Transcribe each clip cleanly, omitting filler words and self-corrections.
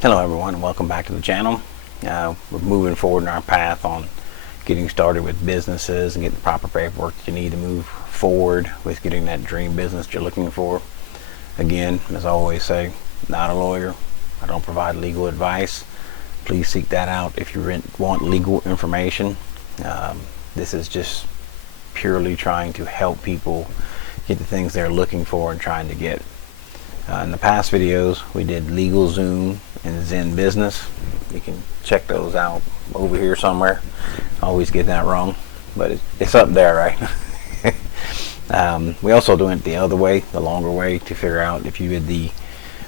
Hello everyone and welcome back to the channel. We're moving forward in our path on getting started with businesses and getting the proper paperwork that you need to move forward with getting that dream business that you're looking for. Again, as I always say, not a lawyer. I don't provide legal advice. Please seek that out if you want legal information. This is just purely trying to help people get the things they're looking for and trying to get. In the past videos, we did LegalZoom and Zen Business. You can check those out over here somewhere. I always get that wrong, but it's up there, right? We also do it the other way, the longer way, to figure out if you did the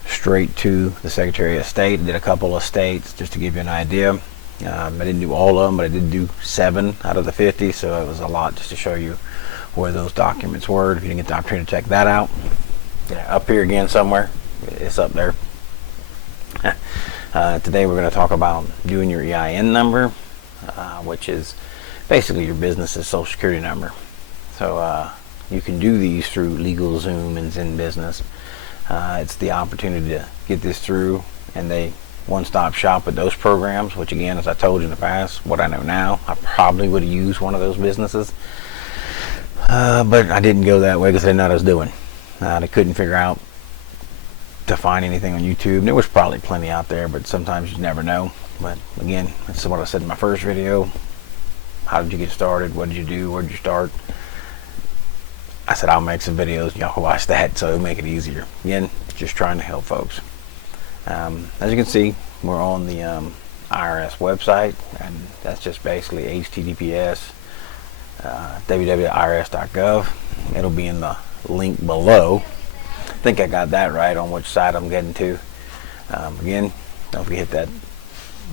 straight to the Secretary of State. I did a couple of states just to give you an idea. I didn't do all of them, but I did do 7 out of the 50, so it was a lot just to show you where those documents were. If you didn't get the opportunity to check that out, up here again somewhere, it's up there. Today we're going to talk about doing your EIN number, which is basically your business's social security number. So you can do these through LegalZoom and Zen Business. It's the opportunity to get this through, and they one-stop shop with those programs, which again, as I told you in the past, what I know now, I probably would have used one of those businesses, but I didn't go that way because I didn't know what I was doing. They couldn't figure out to find anything on YouTube. There was probably plenty out there, but sometimes you never know. But again, that's what I said in my first video. How did you get started? What did you do? Where did you start? I said I'll make some videos. Y'all can watch that, so it'll make it easier. Again, just trying to help folks. As you can see, we're on the IRS website, and that's just basically https www.irs.gov. It'll be in the link below. I think I got that right on which side I'm getting to. Again, don't forget to hit that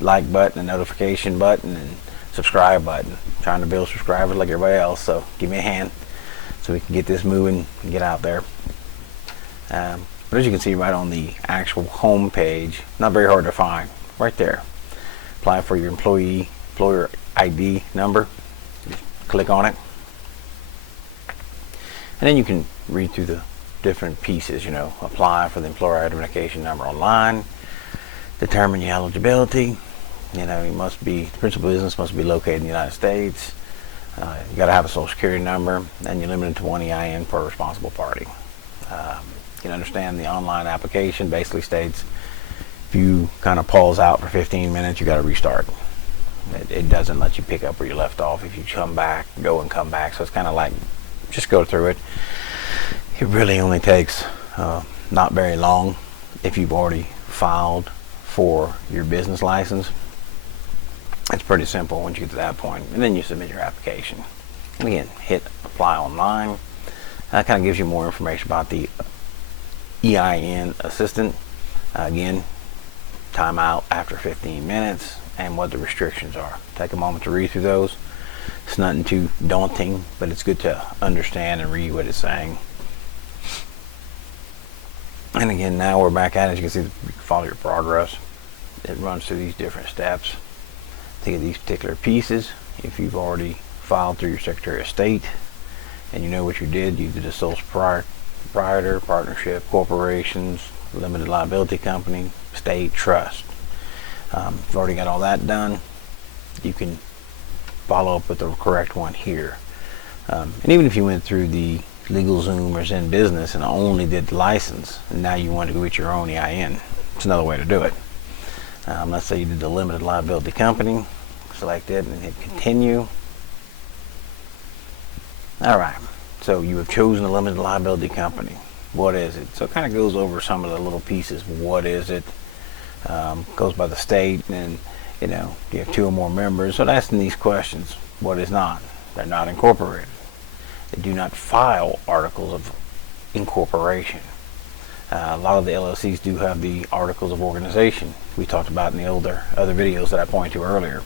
like button and notification button and subscribe button. I'm trying to build subscribers like everybody else, so give me a hand so we can get this moving and get out there. But as you can see right on the actual home page, not very hard to find, right there. Apply for your employer ID number. Just click on it, and then you can read through the different pieces. Apply for the employer identification number online, determine your eligibility. The principal business must be located in the United States. You got to have a social security number, and you're limited to 1 EIN per responsible party. You can understand the online application basically states if you kind of pause out for 15 minutes, you got to restart. It doesn't let you pick up where you left off if you come back, go and come back. So it's kind of like, just go through it. It really only takes not very long if you've already filed for your business license. It's pretty simple once you get to that point, and then you submit your application. And again, hit apply online. That kind of gives you more information about the EIN assistant. Again, time out after 15 minutes and what the restrictions are. Take a moment to read through those. It's nothing too daunting, but it's good to understand and read what it's saying. And again, now we're back at it. As you can see, you can follow your progress. It runs through these different steps to get these particular pieces. If you've already filed through your Secretary of State and you know what you did a sole proprietor, partnership, corporations, limited liability company, state, trust. If you've already got all that done, you can follow up with the correct one here. And even if you went through the LegalZoom or Zen Business and only did the license, and now you want to go get your own EIN, it's another way to do it. Let's say you did the limited liability company, select it and hit continue. Alright, so you have chosen a limited liability company. What is it? So it kind of goes over some of the little pieces. What is it? Goes by the state, and you have 2 or more members. So asking these questions. What is not? They're not incorporated. They do not file articles of incorporation. A lot of the LLCs do have the articles of organization we talked about in the other videos that I pointed to earlier.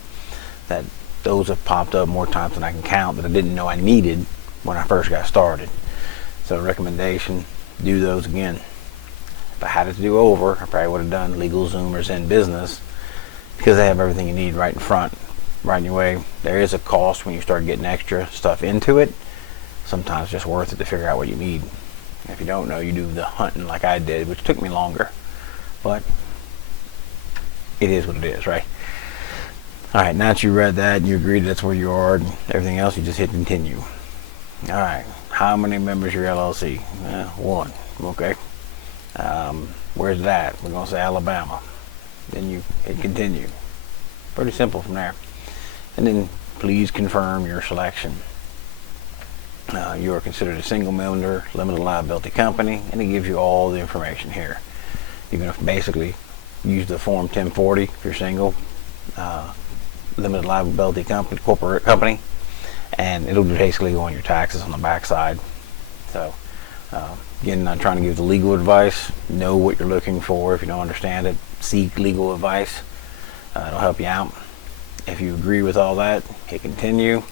That those have popped up more times than I can count that I didn't know I needed when I first got started. So recommendation, do those again. If I had it to do over, I probably would have done LegalZoom or Zen Business because they have everything you need right in front, right in your way. There is a cost when you start getting extra stuff into it. Sometimes it's just worth it to figure out what you need. If you don't know, you do the hunting like I did, which took me longer. But it is what it is, right? All right, now that you read that and you agree that's where you are and everything else, you just hit continue. All right, how many members your LLC? One. Okay. Where's that? We're going to say Alabama. Then you hit continue. Pretty simple from there. And then please confirm your selection. You are considered a single member limited liability company, and it gives you all the information here. You're going to basically use the form 1040 if you're single, limited liability company, corporate company, and it'll basically go on your taxes on the back side. So again, I'm trying to give the legal advice. Know what you're looking for. If you don't understand it, seek legal advice. It'll help you out. If you agree with all that, hit continue.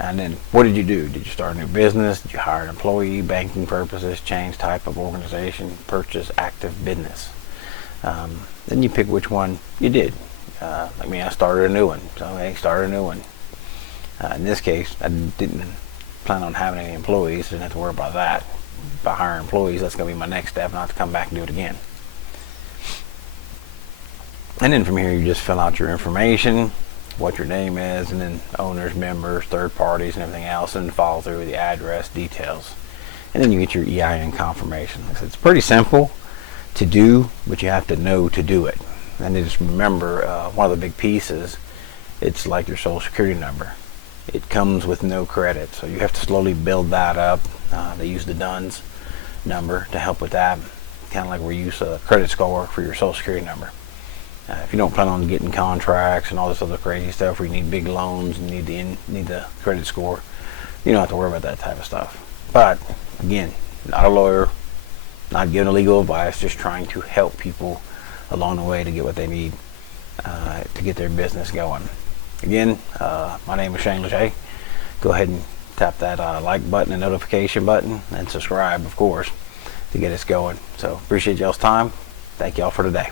And then what did you do? Did you start a new business? Did you hire an employee, banking purposes, change type of organization, purchase active business? Then you pick which one you did. Like me, I started a new one. So hey, started a new one. In this case, I didn't plan on having any employees, so I didn't have to worry about that. By hiring employees, that's going to be my next step, not to come back and do it again. And then from here, you just fill out your information, what your name is, and then owners, members, third parties, and everything else, and follow through with the address details. And then you get your EIN confirmation. It's pretty simple to do, but you have to know to do it. And then just remember, one of the big pieces, it's like your social security number. It comes with no credit, so you have to slowly build that up. They use the DUNS number to help with that, kind of like we use a credit score for your social security number. If you don't plan on getting contracts and all this other crazy stuff where you need big loans and need the credit score, you don't have to worry about that type of stuff. But again, not a lawyer, not giving legal advice, just trying to help people along the way to get what they need to get their business going. Again, my name is Shane Lege. Go ahead and tap that like button and notification button and subscribe, of course, to get us going. So appreciate y'all's time. Thank y'all for today.